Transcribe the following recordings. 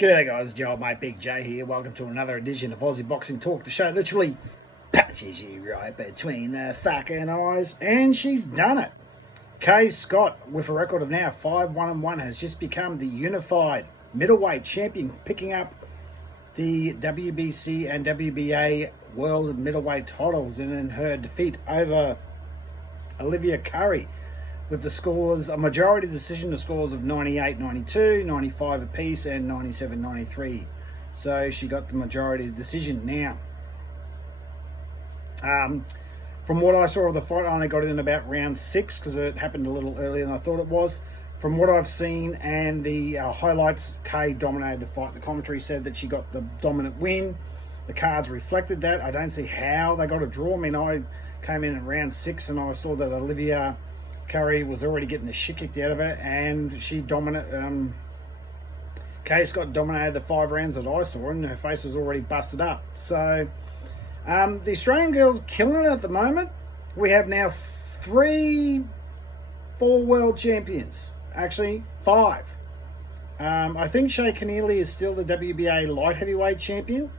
G'day guys, Joel mate, Big J here. Welcome to another edition of Aussie Boxing Talk. The show literally patches you right between the fucking eyes, and she's done it. Kaye Scott, with a record of now 5-1-1, has just become the unified middleweight champion, picking up the WBC and WBA world middleweight titles in her defeat over Olivia Curry, with the scores, a majority decision, the scores of 98-92, 95 apiece, and 97-93. So she got the majority decision. Now, from what I saw of the fight, I only got it in about round 6 because it happened a little earlier than I thought it was. From what I've seen and the highlights, Kaye dominated the fight. The commentary said that she got the dominant win. The cards reflected that. I don't see how they got a draw. I mean, I came in at round 6 and I saw that Olivia Curry was already getting the shit kicked out of her, and she dominated. Kaye Scott dominated the 5 rounds that I saw, and her face was already busted up. So the Australian girls killing it at the moment. We have now 4 world champions. Actually, 5. I think Shay Keneally is still the WBA light heavyweight champion,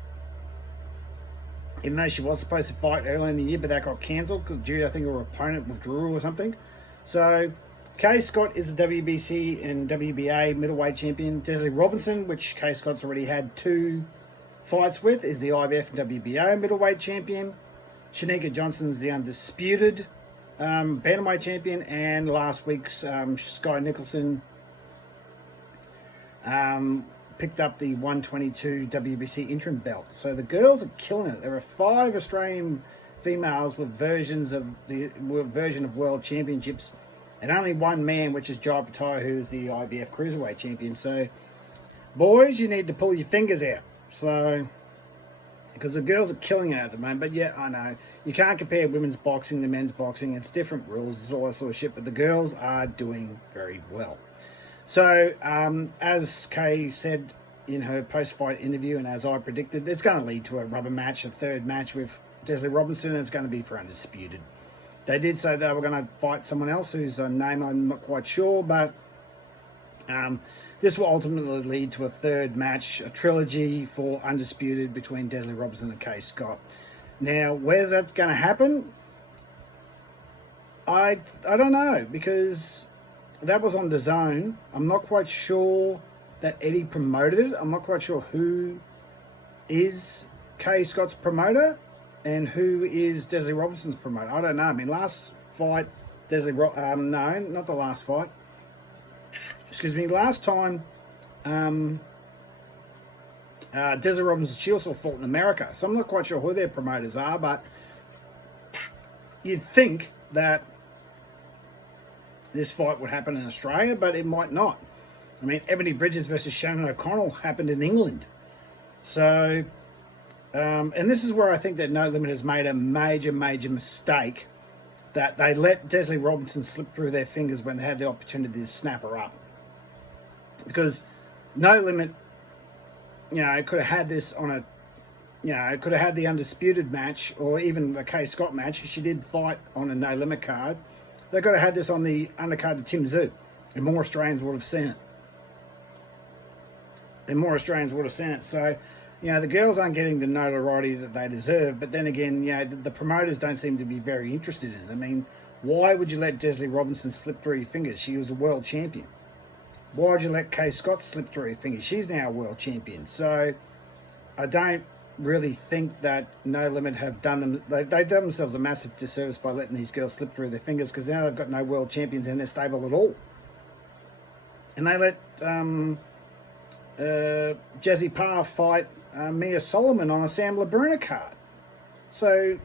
even though she was supposed to fight earlier in the year, but that got cancelled because I think her opponent withdrew or something. So Kaye Scott is the WBC and WBA middleweight champion. Desley Robinson, which Kaye Scott's already had 2 fights with, is the IBF and WBO middleweight champion. Shanika Johnson's the undisputed bantamweight champion, and last week's Sky Nicholson picked up the 122 WBC interim belt. So the girls are killing it. There are 5 Australian females with version of world championships, and only 1 man, which is Jai Patai, who's the IBF cruiserweight champion. So boys, you need to pull your fingers out. So because the girls are killing it at the moment. But yeah, I know you can't compare women's boxing to men's boxing. It's different rules, it's all that sort of shit, but the girls are doing very well. So as Kaye said in her post-fight interview, and as I predicted, it's going to lead to a rubber match, a 3rd match with Desley Robinson, and it's going to be for undisputed. They did say they were going to fight someone else whose name I'm not quite sure, but this will ultimately lead to a 3rd match, a trilogy for undisputed between Desley Robinson and Kaye Scott. Now, where's that going to happen? I don't know, because that was on the Zone. I'm not quite sure that Eddie promoted it. I'm not quite sure who is Kaye Scott's promoter and who is Desley Robinson's promoter. I don't know. I mean, last fight, no, not the last fight. Excuse me, last time, Desley Robinson, she also fought in America. So I'm not quite sure who their promoters are, but you'd think that this fight would happen in Australia, but it might not. I mean, Ebony Bridges versus Shannon O'Connell happened in England. So, and this is where I think that No Limit has made a major mistake, that they let Desley Robinson slip through their fingers when they had the opportunity to snap her up. Because No Limit, could have had this on a, could have had the undisputed match, or even the Kaye Scott match. She did fight on a No Limit card. They could have had this on the undercard of Tim Tszyu, and more Australians would have seen it. So, the girls aren't getting the notoriety that they deserve, but then again, the promoters don't seem to be very interested in it. I mean, why would you let Desley Robinson slip through your fingers? She was a world champion. Why would you let Kaye Scott slip through your fingers? She's now a world champion. So I don't really think that No Limit have done them. They've done themselves a massive disservice by letting these girls slip through their fingers, because now they've got no world champions in their stable at all. And they let Jazzy Parr fight Mia Solomon on a Sam Labruna card. So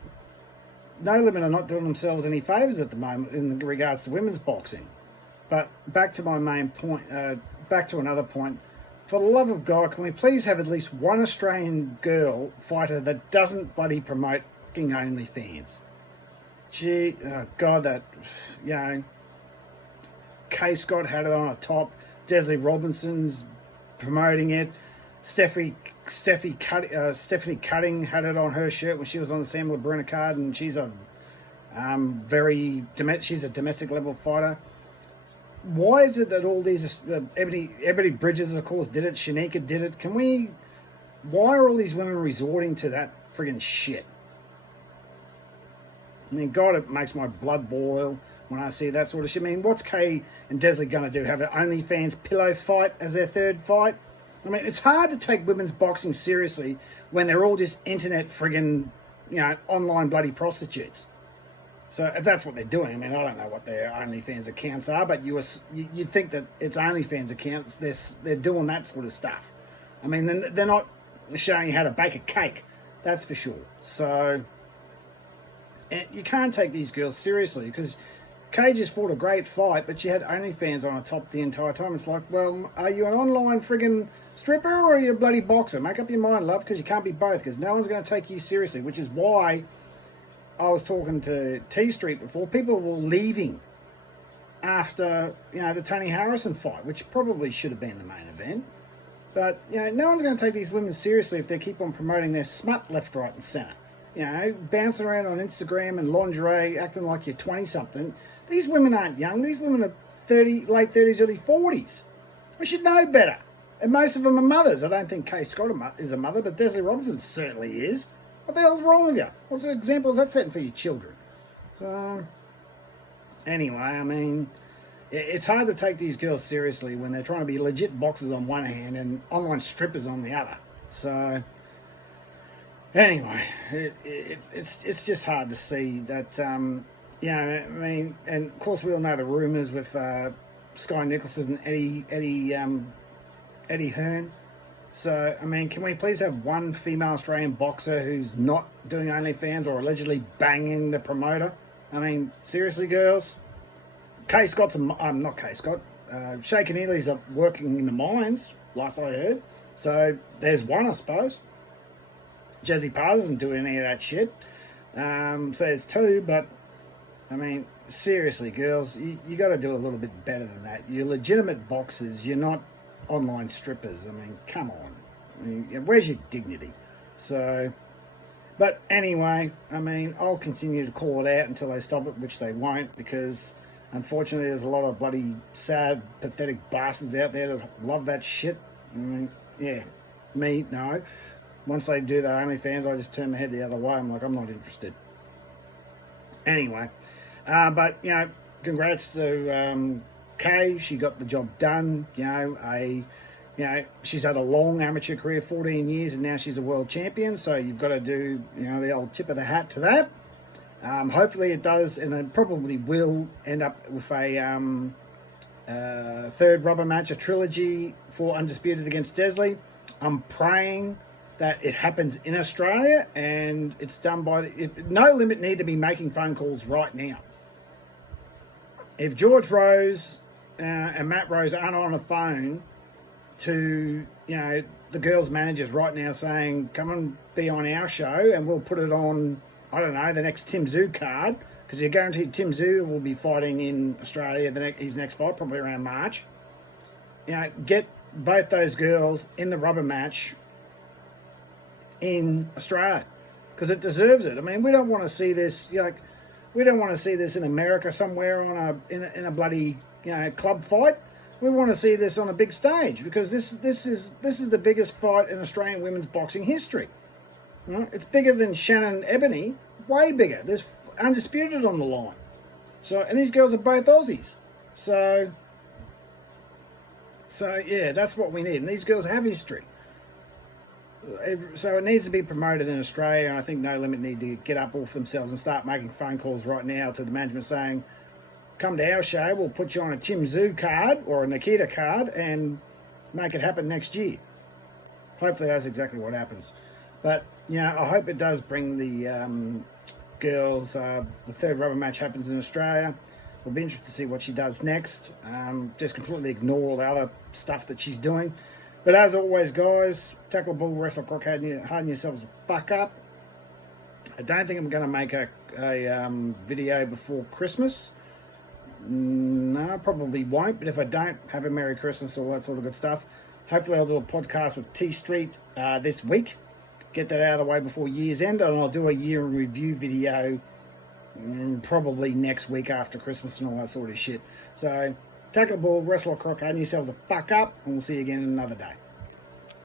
No Limit are not doing themselves any favours at the moment in regards to women's boxing. But back to my main point, back to another point. For the love of God, can we please have at least one Australian girl fighter that doesn't bloody promote fucking OnlyFans? Gee, God, that, Kaye Scott had it on a top. Desley Robinson's promoting it. Stephanie Cutting had it on her shirt when she was on the Sam Labruna card, and she's a she's a domestic level fighter. why is it that all these Ebony Bridges, of course, did it. Shanika did it. Why are all these women resorting to that friggin' shit? I mean, God, it makes my blood boil when I see that sort of shit. I mean, what's Kaye and Desley going to do? Have an OnlyFans pillow fight as their third fight? I mean, it's hard to take women's boxing seriously when they're all just internet friggin', online bloody prostitutes. So if that's what they're doing, I mean, I don't know what their OnlyFans accounts are, but you'd think that it's OnlyFans accounts. They're doing that sort of stuff. I mean, they're not showing you how to bake a cake, that's for sure. So you can't take these girls seriously because Kaye just fought a great fight, but she had OnlyFans on her top the entire time. It's like, well, are you an online friggin' stripper or are you a bloody boxer? Make up your mind, love, because you can't be both, because no one's going to take you seriously, which is why I was talking to T Street before. People were leaving after, the Tony Harrison fight, which probably should have been the main event. But, no one's going to take these women seriously if they keep on promoting their smut left, right and centre. Bouncing around on Instagram and lingerie, acting like you're 20-something. These women aren't young. These women are late 30s, early 40s. We should know better. And most of them are mothers. I don't think Kaye Scott is a mother, but Desley Robinson certainly is. What the hell's wrong with you? What sort of example is that setting for your children? So, anyway, I mean, it's hard to take these girls seriously when they're trying to be legit boxers on one hand and online strippers on the other. So, anyway, it's just hard to see that, I mean, and of course we all know the rumours with Sky Nicholson and Eddie Hearn. So, I mean, can we please have one female Australian boxer who's not doing OnlyFans or allegedly banging the promoter? I mean, seriously, girls? Kaye Scott's, not Kaye Scott, Shay Keneally's working in the mines, last I heard. So, there's one, I suppose. Jazzy Paz doesn't do any of that shit. So, there's two, but, I mean, seriously, girls, you got to do a little bit better than that. You're legitimate boxers, you're not online strippers. I mean, come on. I mean, where's your dignity? So, but anyway, I mean, I'll continue to call it out until they stop it, which they won't, because unfortunately there's a lot of bloody sad, pathetic bastards out there that love that shit. I mean, yeah, me, no. Once they do their OnlyFans, I just turn my head the other way. I'm like, I'm not interested. Anyway, but, congrats to Kaye. She got the job done. She's had a long amateur career, 14 years, and now she's a world champion. So you've got to do, the old tip of the hat to that. Hopefully it does, and it probably will end up with a third rubber match, a trilogy for Undisputed against Desley. I'm praying that it happens in Australia and it's done by No Limit need to be making phone calls right now. If George Rose and Matt Rose aren't on a phone to, the girls' managers right now saying, come and be on our show and we'll put it on, I don't know, the next Tim Tszyu card, because you're guaranteed Tim Tszyu will be fighting in Australia, his next fight, probably around March. Get both those girls in the rubber match in Australia, because it deserves it. I mean, we don't want to see this, we don't want to see this in America somewhere in a bloody club fight. We want to see this on a big stage, because this is the biggest fight in Australian women's boxing history. It's bigger than Shannon Ebony, way bigger. There's Undisputed on the line. So, and these girls are both Aussies. So yeah, that's what we need. And these girls have history. So it needs to be promoted in Australia, and I think No Limit need to get up off themselves and start making phone calls right now to the management saying, come to our show, we'll put you on a Tim Tszyu card or a Nikita card and make it happen next year. Hopefully that's exactly what happens. But, I hope it does bring the girls, the third rubber match happens in Australia. We'll be interested to see what she does next. Just completely ignore all the other stuff that she's doing. But as always, guys, tackle the ball, wrestle, crock, harden yourselves the fuck up. I don't think I'm going to make a video before Christmas. No, I probably won't. But if I don't, have a Merry Christmas, all that sort of good stuff. Hopefully I'll do a podcast with T Street this week. Get that out of the way before year's end. And I'll do a year in review video probably next week after Christmas and all that sort of shit. So Tackle the ball, wrestle or croquet, and yourselves the fuck up, and we'll see you again in another day.